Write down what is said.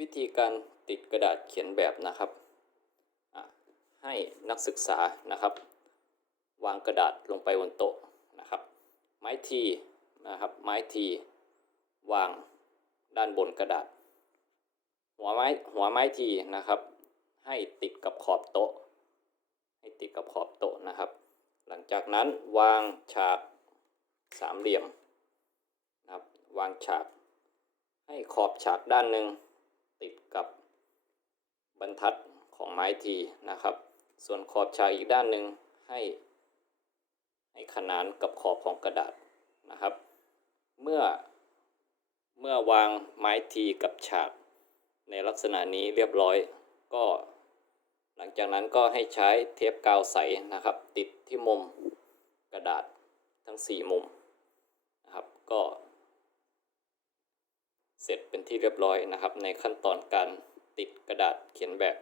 วิธีการติดกระดาษเขียนแบบนะครับ ให้นักศึกษานะครับ วางกระดาษลงไปบนโต๊ะนะครับ ไม้ทีนะครับ ไม้ทีวางด้านบนกระดาษ หัวไม้หัวไม้ทีนะครับ ให้ติดกับขอบโต๊ะ ให้ติดกับขอบโต๊ะนะครับ หลังจากนั้นวางฉากสามเหลี่ยมนะครับ วางฉาก ให้ขอบฉากด้านหนึ่ง บรรทัดของไม้ทีนะครับ ส่วนขอบฉากอีกด้านหนึ่งให้ให้ขนานกับขอบของกระดาษนะครับ เมื่อเมื่อวางไม้ทีกับฉากในลักษณะนี้เรียบร้อย ก็ หลังจากนั้นก็ให้ใช้เทปกาวใสนะครับ ติดที่มุมกระดาษทั้ง 4 มุมนะครับก็ เสร็จเป็นที่เรียบร้อยนะครับ ในขั้นตอนการ ติดกระดาษเขียนแบบ